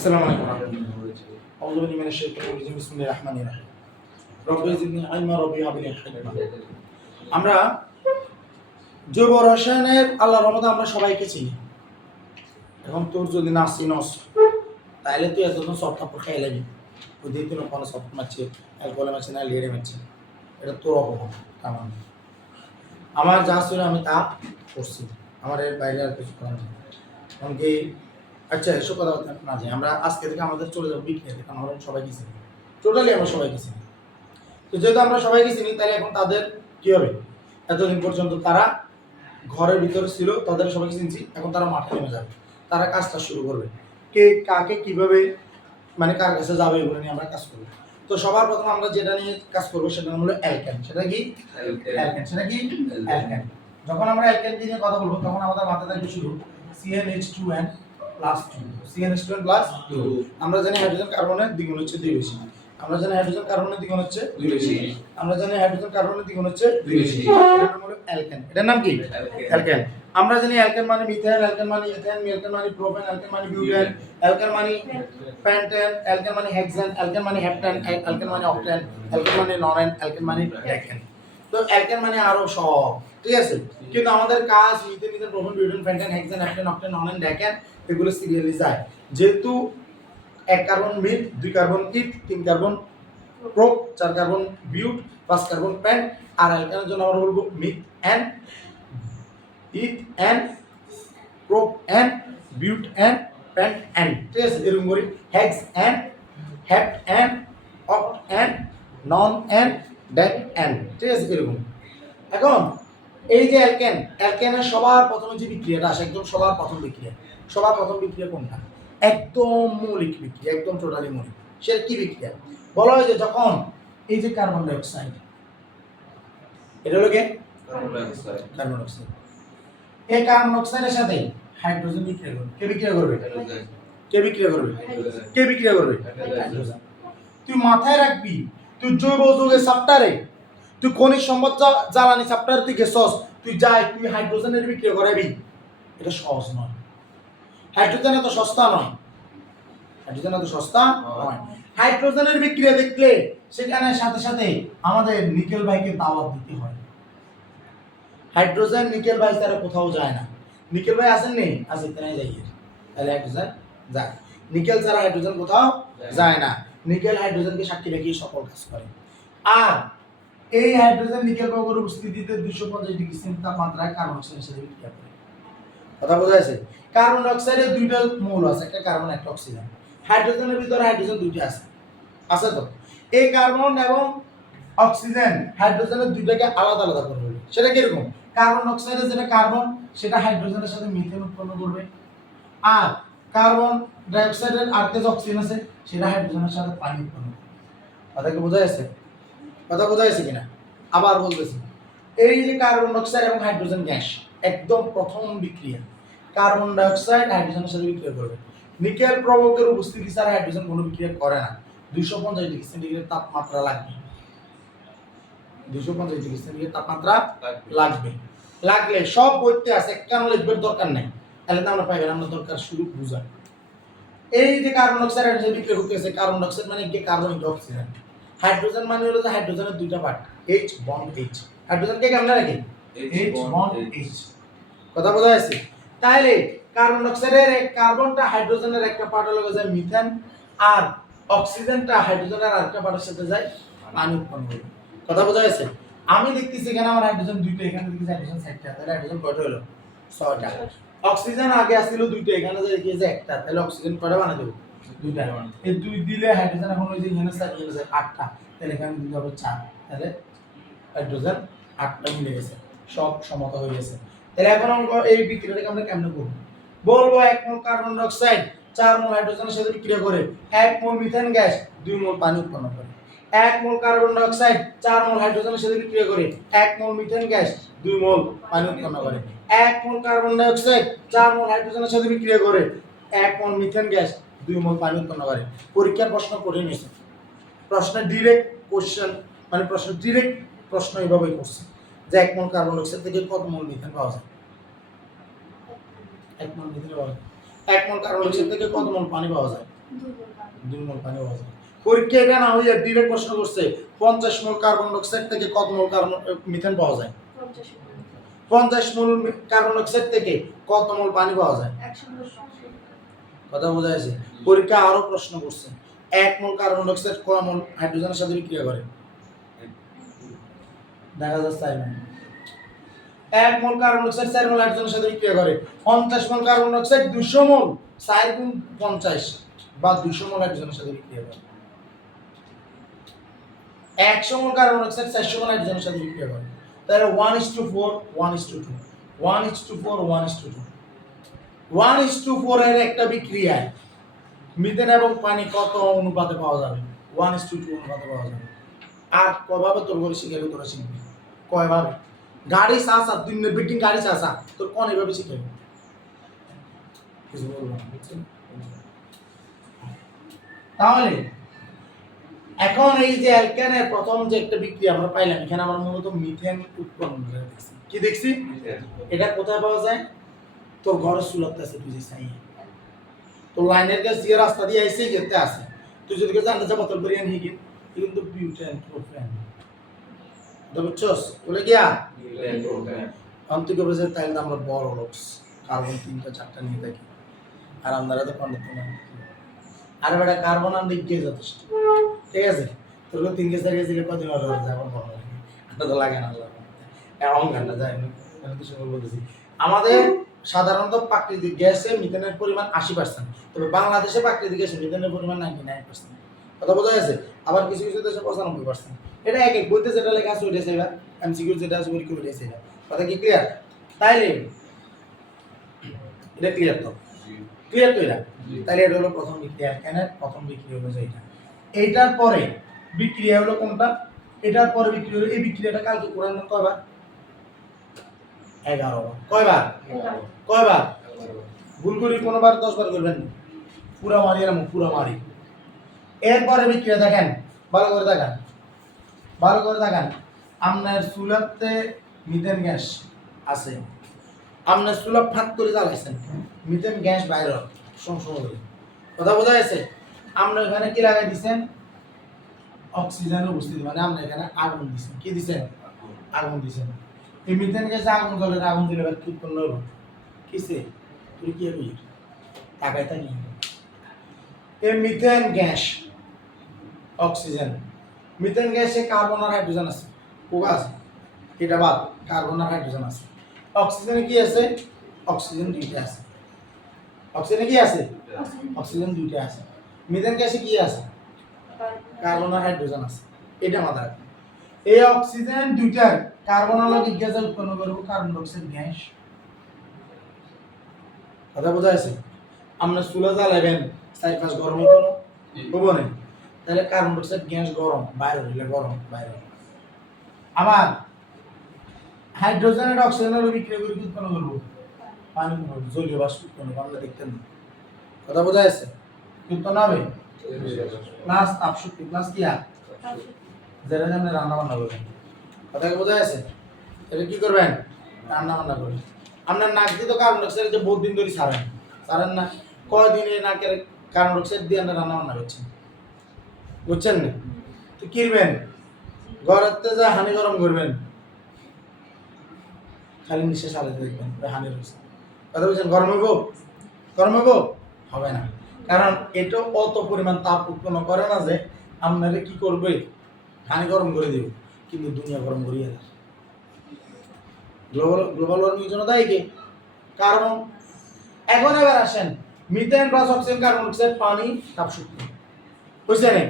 আসসালামু আলাইকুম। আউযু বিল্লাহি মিনাশ শাইতানির রাজিম। বিসমিল্লাহির রাহমানির রাহিম। রব্বি জিদনি ইলমা রব্বি হাব লি হিকমা। আমরা জৈব রসায়নের আল্লাহর রহমতে আমরা সবাইকে চিনি। এখন তোর যদি না চিনস তাহলে তুই এতক্ষণ সব কাপড় খেয়ে লাগি। ওই দিয়ে তুই কোনো সব মারছে, অ্যালকোহলে মারছে না লিয়ারে মারছে। এটা তোর অপমান আমার না। আমার যা ছিল আমি তা করছি। আমার এর বাইরে আর কিছু করার নেই। এমনকি আচ্ছা এসব কথা না যাই, আমরা আজকে থেকে আমাদের চলে যাবো বিক্রিয়াতে, কারণ আমরা সবাইকে চিনি, টোটালি আমরা সবাইকে চিনি। তো যেহেতু আমরা সবাইকে চিনি তাহলে এখন তাদের কি হবে, এতদিন পর্যন্ত তারা ঘরের ভিতরে ছিল, তাদের সবাইকে চিনছি, এখন তারা মাঠে নেমে যাবে, তারা কাজটা শুরু করবে, কে কাকে কিভাবে মানে কার কাছে যাবে এগুলো নিয়ে আমরা কাজ করবো। তো সবার প্রথম আমরা যেটা নিয়ে কাজ করবো সেটা হলো অ্যালকেন। সেটা কি অ্যালকেন? সেটা কি অ্যালকেন? যখন আমরা অ্যালকেন নিয়ে কথা বলবো তখন আমাদের মাথায় থাকবে শুরু CnH2n প্লাস 2, CnH2n প্লাস 2। আমরা জানি হাইড্রোজেন কার্বনের দ্বিগুণ হচ্ছে 2 বেশি, আমরা জানি হাইড্রোজেন কার্বনের দ্বিগুণ হচ্ছে 2 বেশি, আমরা জানি হাইড্রোজেন কার্বনের দ্বিগুণ হচ্ছে 2 বেশি। এটার নাম হলো অ্যালকেন। এটার নাম কি? অ্যালকেন। আমরা জানি অ্যালকেন মানে মিথেন, অ্যালকেন মানে ইথেন, অ্যালকেন মানে প্রোপেন, অ্যালকেন মানে বিউটেন, অ্যালকেন মানে পেন্টেন, অ্যালকেন মানে হেক্সেন, অ্যালকেন মানে হেপ্টেন, অ্যালকেন মানে অক্টেন, অ্যালকেন মানে নরেন, অ্যালকেন মানে ডেকেন। তো অ্যালকেন মানে আরো সব, ঠিক আছে? কিন্তু আমাদের কাজ methane, ethane, propane, butane, pentane, hexane, heptane, octane, নরেন, ডেকেন এগুলো সিরিয়ালি যায়। যেহেতু 1 carbon meth, 2 carbon eth, 3 carbon prop, 4 carbon but, 5 carbon pent, আর অ্যালকেনের জন্য আমরা বলবো methane, ethane, propane, butane, pentane, ঠিক আছে? এরকম করি hexane, heptane, octane, nonane, decane, ঠিক আছে? এরকম। এখন এই যে অ্যালকেন, অ্যালকেনের সবার প্রথমে যে বিক্রিয়াটা আসে, একদম সবার প্রথম বিক্রিয়া, সবার প্রথম বিক্রিয়া কোনটা? একদম মৌলিক বিক্রিয়া, একদম টোটালি মৌলিক। সেটা কি বিক্রিয়া? বলা হয় যে যখন এই যে কার্বন ডাই অক্সাইড, এটা হলো কি কার্বন ডাই অক্সাইড, এই কার্বন অক্সাইডের সাথে হাইড্রোজেন বিক্রিয়া করবে। কে বিক্রিয়া করবে? কে বিক্রিয়া করবে? কে বিক্রিয়া করবে? হাইড্রোজেন। তুই মাথায় রাখবি, তুই জৈব যৌগের চ্যাপ্টারে, তুই খনিজ সম্পদ জ্বালানি চ্যাপ্টারে তুই গেছস, তুই যাই তুই হাইড্রোজেনের বিক্রিয়া করাবি, এটা সহজ নয়। হাইড্রোজেন এত সস্তা নয়, হাইড্রোজেন এত সস্তা নয়। হাইড্রোজেনের বিক্রিয়া দেখলে সেখানে সাথে সাথে আমাদের নিকেল ভাইকে দাওয়াত দিতে হয়। হাইড্রোজেন নিকেল ভাই তারা কোথাও যায় না। নিকেল ভাই আসেন নেই, আছে তাই যাই, তাহলে হাইড্রোজেন যায়। নিকেল ছাড়া হাইড্রোজেন কোথাও যায় না। নিকেল হাইড্রোজেনকে সাক্ষী রেখে সকল কাজ করে। আর এই হাইড্রোজেন নিকেল যৌগের উপস্থিতিতে 250 ডিগ্রি সেন্টিগ্রেড তাপমাত্রায় কার্বন অক্সাইডের সাথে বিক্রিয়া করে। কথা বোঝা যাচ্ছে? কার্বন ডাইঅক্সাইডে দুইটা মৌল আছে, একটা কার্বন একটা অক্সিজেন। হাইড্রোজেনের ভিতরে হাইড্রোজেন দুইটা আছে, আছে তো? এই কার্বন এবং অক্সিজেন হাইড্রোজেনের দুইটাকে আলাদা আলাদা করবে। সেটা কিরকম? কার্বন অক্সাইডে যেটা কার্বন সেটা হাইড্রোজেনের সাথে মিথেন উৎপন্ন করবে, আর কার্বন ডাইঅক্সাইডের আরেকটা যে অক্সিজেন আছে সেটা হাইড্রোজেনের সাথে পানি উৎপন্ন করবে। কথা কি বোঝা যাচ্ছে? কথা বোঝা যাচ্ছে কিনা? আবার বলতেছি, এই যে কার্বন ডাইঅক্সাইড এবং হাইড্রোজেন গ্যাস একদম প্রথম বিক্রিয়া, কার্বন ডাইঅক্সাইড হাইড্রোজেনের সাথে বিক্রিয়া করবে। নিকেল প্রবকের উপস্থিতি ছাড়া হাইড্রোজেন কোনো বিক্রিয়া করে না। 250 ডিগ্রি সেন্টিগ্রেড তাপমাত্রা লাগবে, 250 ডিগ্রি সেন্টিগ্রেড তাপমাত্রা লাগবে। লাগলে সব বইতে আছে, কেন লিখবার দরকার নাই, তাহলে তো আমরা পাইবেন, আমরা দরকার শুরু বুঝা। এই যে কার্বন ডাইঅক্সাইড হাইড্রোজেন বিক্রিয়া করতেছে, কার্বন ডাইঅক্সাইড মানে কি? Carbon into oxygen. হাইড্রোজেন মানে হলো যে হাইড্রোজেনের দুইটা পার্ট, H বন্ড H। হাইড্রোজেনকে কেমনে রাখি? H bond H। কথা বোঝা যাচ্ছে? তাহলে কার্বন ডাইঅক্সাইডের এক কার্বনটা হাইড্রোজেনের একটা পার্ট হলো যায় মিথেন, আর অক্সিজেনটা হাইড্রোজেনের আরেকটা পার্টের সাথে যায় পানি উৎপন্ন করে। কথা বোঝা যাচ্ছে? আমি দেখতেছি এখানে আমার হাইড্রোজেন দুইটা, এখানে দেখতেছি হাইড্রোজেন 6টা, তাহলে হাইড্রোজেন কয়টা হলো? 6টা। অক্সিজেন আগে আসছিল দুইটা, এখানে যে দেখেছে একটা, তাহলে অক্সিজেন কয়টা বানাই দেব? দুইটা। এই দুই দিলে হাইড্রোজেন এখন ওই যে এখানে 8টা, তাহলে এখানে দিতে হবে 4, তাহলে হাইড্রোজেন 8টা মিলে গেছে, সব সমতা হয়ে গেছে। তাহলে এখন আমরা এই বিক্রিয়াটাকে আমরা কেমনে করব? বলবো 1 মোল কার্বন ডাই অক্সাইড 4 মোল হাইড্রোজেনের সাথে বিক্রিয়া করে 1 মোল মিথেন গ্যাস 2 মোল পানি উৎপন্ন করে। 1 মোল কার্বন ডাই অক্সাইড 4 মোল হাইড্রোজেনের সাথে বিক্রিয়া করে 1 মোল মিথেন গ্যাস 2 মোল পানি উৎপন্ন করে। 1 মোল কার্বন ডাই অক্সাইড 4 মোল হাইড্রোজেনের সাথে বিক্রিয়া করে 1 মোল মিথেন গ্যাস 2 মোল পানি উৎপন্ন করে। পরীক্ষার প্রশ্ন কঠিন হয়েছে, প্রশ্ন ডিরেক্ট কোশ্চেন, মানে প্রশ্ন ডিরেক্ট প্রশ্ন এইভাবেই করছে যে 1 মোল কার্বন ডাই অক্সাইড থেকে কত মোল মিথেন পাওয়া যায়? 1 মোল মিথেন পাওয়া যায়। 1 মোল কার্বন ডাই অক্সাইড থেকে কত মোল পানি পাওয়া যায়? 2 মোল পানি পাওয়া যায়। পরীক্ষা এটা না হইয়া ডিরেক্ট প্রশ্ন করছে 50 মোল কার্বন ডাইঅক্সাইড থেকে কত মোল কার্বন মিথেন পাওয়া যায়? 50 মোল কার্বন ডাইঅক্সাইড থেকে কত মোল পানি পাওয়া যায়? 100 মোল। কথা বোঝা যাচ্ছে? পরীক্ষা আরো প্রশ্ন করছে 1 মোল কার্বন ডাইঅক্সাইড কয় মোল হাইড্রোজেনের সাথে বিক্রিয়া করে? দেখা যাচ্ছে 4 মোল। 1 মোল কার্বন ডাইঅক্সাইড 4 মোল হাইড্রোজেনের সাথে বিক্রিয়া করে। 50 মোল কার্বন ডাইঅক্সাইড 200 মোল 4 গুণ 50 বা 200 মোল হাইড্রোজেনের সাথে বিক্রিয়া করে। 100 মোল কার্বন ডাইঅক্সাইড 400 মোল হাইড্রোজেনের সাথে বিক্রিয়া করে। তাহলে 1:4 1:2 1:4 1:2 1:4 এর একটা বিক্রিয়ায় মিথেন এবং পানি কত অনুপাতে পাওয়া যাবে? 1:2 অনুপাতে পাওয়া যাবে। আর কয়ভাবে তোর করে শিখাইলে তোরা শিখবি? কয়ভাবে? গাড়ি চাচা দিনের বিল্ডিং গাড়ি চাচা তোর কোন এভাবে শিখাইবে? কিছু বলবো না, বুঝছেন? তাহলে এখন এই যে অ্যালকেনের প্রথম যে একটা বিক্রিয়া আমরা পাইলাম, এখানে আমরা মূলত মিথেন উৎপন্ন দেখছি। কি দেখছি? এটা কোথায় পাওয়া যায়? তোর ঘরের চুলাতে আছে, তুই যে চাই তোর লাইনের কাছে যে রাস্তা দিয়ে আইছে যেতে আছে, তুই যদি জানতে যা বোতল করে আনি কিন্তু বিউটেন প্রোপেন বুঝছস বলে গিয়া অন্তিক বসে তাইলে আমরা বড় লোকস কার্বন 3টা 4টা নিয়ে থাকি আর আমরা তো কন্ডিত না আর বেটা কার্বন আনলে গিয়ে যথেষ্ট, ঠিক আছে? তোর 3 কে 4 কে কদিন হলো যাবার ভালো লাগে, এটা তো লাগে না অহংকার না যায় মানে তো সব বলতেছি। আমাদের সাধারণত প্রাকৃতিক গ্যাসে মিথেনের পরিমাণ 80%, তবে বাংলাদেশে প্রাকৃতিক গ্যাসে মিথেনের পরিমাণ 99%। কথা বোঝা যাচ্ছে? আবার কিছু কিছু দেশে 95%। এটা এক এক বইতে যেটা লেখা আছে ওইটা সেবা, এমসিকিউ যেটা আছে ওইটা ওইটা সেবা। কথা কি ক্লিয়ার? তাইলে এটা ক্লিয়ার তো? ক্লিয়ার তো এটা? তাহলে এটা হলো প্রথম বিক্রিয়া, কেনের প্রথম বিক্রিয়া হলো যেটা। এইটার পরে বিক্রিয়া হলো কোনটা? এটার পরে বিক্রিয়া হলো এই বিক্রিয়াটা কালকে কোরআন কয়বার? 11 বার। কয়বার? কয়বার? ভুল করি কোনবার 10 বার করবেন, পুরা মারি না পুরা মারি। এরপরে বিক্রিয়া দেখেন, ভালো করে দেখেন, ভালো করে দেখেন। আপনার চুলাতে মিথেন গ্যাস আছে, আপনার চুলা ফাঁক করে জ্বালাইছেন, মিথেন গ্যাস বাইরে সংশোধন। কথা বোঝা গেছে? আপনার এখানে কি লাগাই দিচ্ছেন? অক্সিজেনের উপস্থিতি, মানে আপনি এখানে আগুন দিচ্ছেন। কি দিচ্ছেন? আগুন দিচ্ছেন। এই মিথেন গ্যাসে আগুন জ্বলে, আগুন দিলে কি উৎপন্ন হলো? কিসে? তুই কি হবি? তাকাই থাকি। এই মিথেন গ্যাস, অক্সিজেন, মিথেন গ্যাসে কার্বন আর হাইড্রোজেন আছে, কোক আছে, এটা বাদ, কার্বন আর হাইড্রোজেন আছে। অক্সিজেনে কি আছে? অক্সিজেন 2টা আছে। অক্সিজেনে কি আছে? অক্সিজেন 2টা আছে। মিথেন গ্যাসে কি আছে? কার্বন আর হাইড্রোজেন আছে। এটা মাথায় রাখবেন। এই অক্সিজেন 2টার কার্বন আলোকিক গ্যাস উৎপন্ন করব কার্বন ডাই অক্সাইড গ্যাস। কথা বোঝা যাচ্ছে? আমরা চুলা জ্বালাবেন, চারপাশ গরম হইতো না, হবো না? তাহলে কার্বন ডাই অক্সাইড গ্যাস গরম, বাইরে হইলে গরম বাইরে। আবার হাইড্রোজেন আর অক্সিজেনের বিক্রিয়া করে উৎপন্ন করব পানি, জলীয় বাষ্প উৎপন্ন করলে দেখতেন না। কথা বোঝা যাচ্ছে? উৎপন্ন হবে প্লাস তাপশক্তি প্লাস কি আর যেটা আপনি রান্না বান্না করবেন। কথা কি বোঝা যাচ্ছে? এটা কি করবেন? রান্না বান্না করবেন। আপনার নাক দিয়ে তো কার্বন ডাই অক্সাইড যে বহুত দিন ধরে ছাড়েন না, কয়দিনে নাকের কার্বন ডাই অক্সাইড দিয়ে আপনি রান্না বান্না করছেন, বুঝছেন না? তো কিরবেন ঘরেতে যা হানি গরম করবেন, খালি নিঃশ্বাস আলাদা দেখবেন হানি রয়েছে। কথা বলছেন? গরম হইব? গরম হইব? হবে না, কারণ এটা অত পরিমাণ তাপ উৎপন্ন করে না যে আপনারা কি করবে, হানি গরম করে দেবে, কিন্তু দুনিয়া গরম করিয়ে দেয়। গ্লোবাল ওয়ার্মিং এর জন্য দায়ী কে? কার্বন। এখন এবার আসেন, methane plus oxygen carbon dioxide পানি তাপশক্তি হইছে না?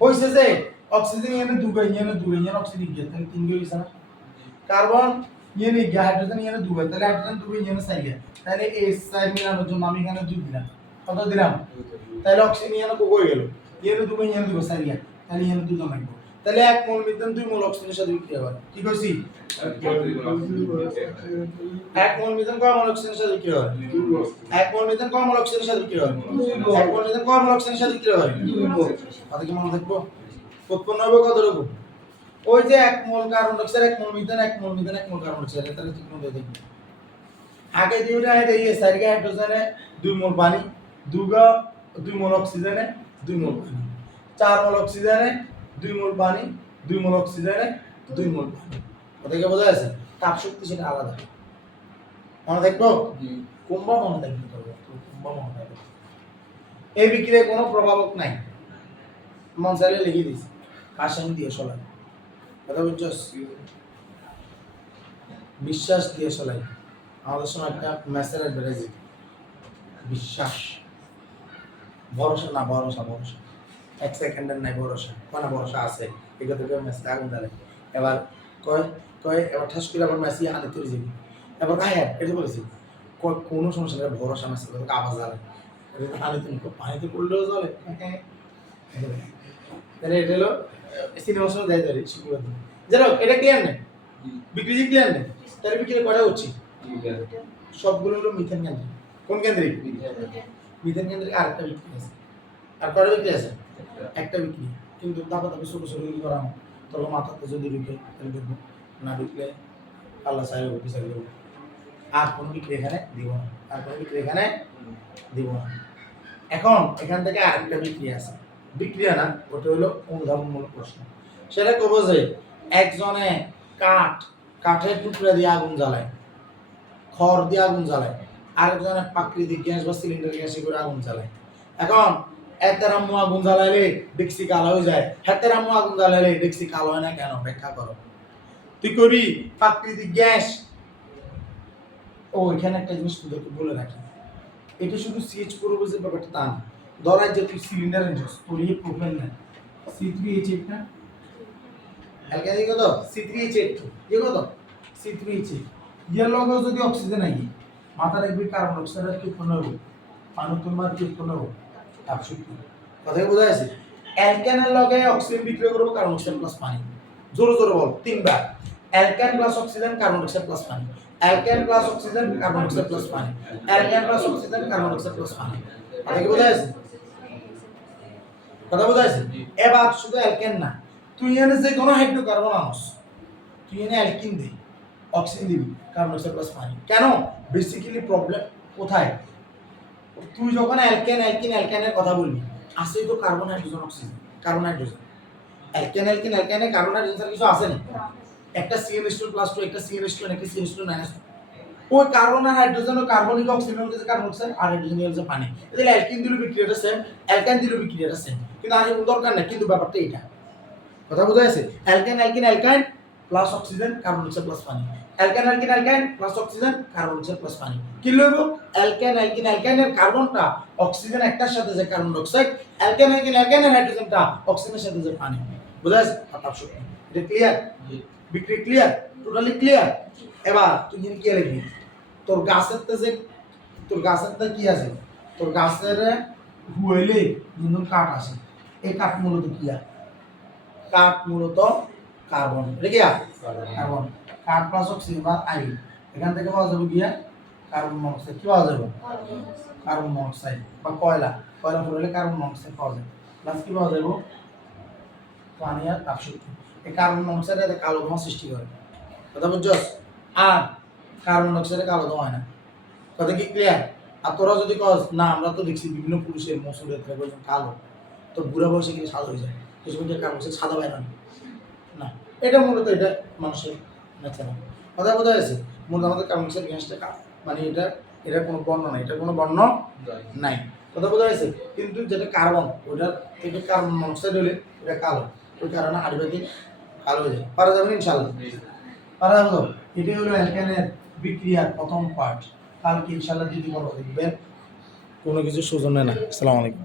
হইছে যে অক্সিজেন এনে দুগাই অক্সিজেন গিয়ে তাহলে 3 গিয়ে হইছে না? কার্বন এনে গিয়ে হাইড্রোজেন এনে দুগাই, তাহলে হাইড্রোজেন দুগাই এনে 4 গিয়ে, তাহলে এই 4 মিলানোর জন্য আমি এখানে 2 দিলাম। কত দিলাম? তাহলে অক্সিজেন এনে কোক হয়ে গেল, এনে দুগাই এনে দুগাই 4 গিয়ে, তাহলে এনে 2 জমা লাগবে। তাহলে 1 মোল মিথেন 2 মোল অক্সিজেনের সাথে বিক্রিয়া করে। কি কইছি? 1 মোল মিথেন কয় মোল অক্সিজেনের সাথে বিক্রিয়া হয়? 1 মোল মিথেন কয় মোল অক্সিজেনের সাথে বিক্রিয়া হয়? 1 মোল মিথেন কয় মোল অক্সিজেনের সাথে বিক্রিয়া হয়? কথা কি মনে থাকবো? উৎপন্ন হবে কতটুকু? ওই যে 1 মোল কার্বন ডাই অক্সাইড 1 মোল মিথেন 1 মোল মিথেন 1 মোল কার্বন ডাই অক্সাইড, তাহলে ঠিক মতো দেখবি। আগে দিউটা এই 4 হাইড্রোজেনে 2 মোল পানি, 2 2 মোল অক্সিজেনে 2 মোল পানি, 4 মোল অক্সিজেনে 2 মোল পানি, 2 মোল অক্সিজেনে 2 মোল পানি। কথা কি বোঝা যাচ্ছে? তাপ শক্তি সেটা আলাদা। মনে থাকবো? কুম্বা মনে থাকবে, কুম্বা মনে থাকবে। এই বিক্রিয়ায় কোনো প্রভাবক নাই, মন চাইলে লিখে দিস, রাসায়নিক দিয়ে চলাই। কথা বুঝছস? বিশ্বাস দিয়ে চলাই। আমাদের সময় একটা মেসেজ অ্যাডভার্টাইজ, বিশ্বাস, ভরসা না, ভরসা ভরসা, 1 সেকেন্ডের নাই ভরসা, কোন ভরসা আছে এগুলো থেকে মেসেজ আগুন দাঁড়ায়। এবার কয় কয় এবার ঠাস করে আবার মেসি হাতে তুলে যাবি, এবার হ্যাঁ এটা বলেছি কোনো সমস্যা নেই, ভরসা মেসেজ তোকে আওয়াজ দাঁড়ায়, পানিতে পানিতে পড়লেও চলে। তাহলে এটা হলো সিনেমার সময় দেয় দাঁড়িয়ে শুক্রবার দিন। যাই হোক, এটা ক্লিয়ার নেই, বিক্রি ক্লিয়ার নেই। তাহলে বিক্রি কয়টা হচ্ছে? সবগুলো হলো মিথেন কেন্দ্রিক। কোন কেন্দ্রিক? মিথেন কেন্দ্রিক। আরেকটা বিক্রি আছে, আর কয়টা বিক্রি আছে? একটা বিক্রি, কিন্তু ধাপে ধাপে ছোট ছোট বিক্রি করা হয়। তখন মাথাতে যদি ঢুকে তাহলে দেখবো, না ঢুকলে আল্লাহ চাইলে বিচার দেবো। আর কোনো বিক্রি এখানে দিব না, আর কোনো বিক্রি এখানে দিব না। এখন এখান থেকে আরেকটা বিক্রিয়া আছে, বিক্রিয়া না, ওটা হলো অনুধাবনমূলক প্রশ্ন। সেটা কব যে একজনে কাঠের টুকরা দিয়ে আগুন জ্বালায়, খড় দিয়ে আগুন জ্বালায়, আরেকজনে প্রাকৃতিক গ্যাস বা সিলিন্ডার গ্যাসে করে আগুন জ্বালায়। এখন এতের আম্মু আগুন জ্বালাইলে ডেক্সি কালো হয়ে যায়, হাতের আম্মু আগুন জ্বালাইলে ডেক্সি কালো হয় না কেন? ব্যাখ্যা করো। তুই করবি প্রাকৃতিক গ্যাস। ও এখানে একটা জিনিস তোদেরকে বলে রাখি, এটা শুধু সিএইচ করবো যে ব্যাপারটা তা না। ধরাই যে তুই সিলিন্ডার এনছিস, তোর এই প্রোফাইল না C3H8 না, অ্যালকাইল কত? C3H8, ইয়ে কত? C3H8। ইয়ার লগে যদি অক্সিজেন আই, মাথা রাখবি কার্বন ডাইঅক্সাইড কি উৎপন্ন হবে, পানি তোমার কি উৎপন্ন হবে, তাপ শক্তি। কথা বোঝা যাচ্ছে? অ্যালকেনের লগে অক্সিজেন বিক্রিয়া করব, কার্বন ডাইঅক্সাইড প্লাস পানি। জোরে জোরে বল, তিনবার। Alkane plus oxygen, carbon dioxide plus পানি। Alkane plus oxygen, carbon dioxide plus পানি। Alkane plus oxygen, carbon dioxide plus পানি। কথা কি বোঝা যাচ্ছে? কথা বোঝা যাচ্ছে? এবার শুধু অ্যালকেন না, তুই এনে যে কোনো হাইড্রোকার্বন আনস, তুই এনে অ্যালকিন দে, অক্সিজেন দিবি, কার্বন ডাইঅক্সাইড প্লাস পানি। কেন? বেসিক্যালি প্রবলেম কোথায়? তুই যখন অ্যালকেনের কথা বলবি, আসেই তো carbon, hydrogen, oxygen, carbon, hydrogen. অ্যালকেনে কার্বন, হাইড্রোজেন ছাড়া কিছু আছে না? একটা CH2+2, একটা CH2, একটা CH2-। ওই কার্বন আর হাইড্রোজেন ও কার্বনিক অক্সিজেন হচ্ছে কার্বন ডাইঅক্সাইড, আর হাইড্রোজেন হচ্ছে পানি। এদের অ্যালকিন দিলে বিক্রিয়াটা সেম, অ্যালকেন দিলে বিক্রিয়াটা সেম, কিন্তু আর দরকার না। কিন্তু ব্যাপারটা এটা, কথা বোঝা যাচ্ছে? Alkane plus oxygen, carbon dioxide plus পানি। Alkane plus oxygen, carbon dioxide plus পানি। কি লইব? অ্যালকেনের কার্বনটা অক্সিজেন একটার সাথে যে কার্বন ডাইঅক্সাইড, অ্যালকেনের হাইড্রোজেনটা অক্সিজেনের সাথে যে পানি। বোঝা যাচ্ছে? তাপ শক্তি। এটা ক্লিয়ার? বিক্রি ক্লিয়ার? Totally clear? এবার তুই কি লিখবি? তোর গাছের কি আছে? তোর গাছের হুইলে যখন কাঠ আসে, এই কাঠ মূলত কি? কাঠ মূলত কার্বন। এটা কি? কার্বন। কাঠ প্লাস অক্সিজেন বা আয়ন, এখান থেকে পাওয়া যাবে গিয়া কার্বন মনোক্সাইড। কি পাওয়া যাবে? কার্বন মনোক্সাইড বা কয়লা ফুরাইলে কার্বন মনোক্সাইড পাওয়া যায়, প্লাস কি পাওয়া যাবে? পানি আর তাপ শক্তি। এই কার্বন মনোক্সাইড এতে কালো ধোঁয়া সৃষ্টি করে। কথা বুঝছস? আর কার্বন ডাইঅক্সাইডে কালো ধোঁয়া হয় না। কথা কি ক্লিয়ার? আর তোরা যদি কস না আমরা তো দেখছি বিভিন্ন পুরুষের মসুরের কালো, তো বুড়া বয়সে কিন্তু সাদা হয়ে যায়, কিছু কিন্তু কার্বন ডাইঅক্সাইড সাদা বাইরে না। এটা মূলত এটা মানুষের ন্যাচারাল। কথা বোঝা যাচ্ছে? মূলত আমাদের কার্বন ডাইঅক্সাইড গ্যাসটা মানে এটা কোনো বর্ণ নাই, এটা কোনো বর্ণ নাই। কথা বোঝা যাচ্ছে? কিন্তু যেটা কার্বন, ওইটার থেকে কার্বন মনোক্সাইড হলে এটা কালো, ওই কারণে আড়িবাতি কালো হয়ে যায়। পারা যাবে ইনশাআল্লাহ? পারা যাবে তো? এটাই হলো অ্যালকেনের বিক্রিয়ার প্রথম পার্ট। কালকে ইনশাআল্লাহ যদি বড় দেখবেন কোনো কিছু সুযোগ নেই না। আসসালামু আলাইকুম।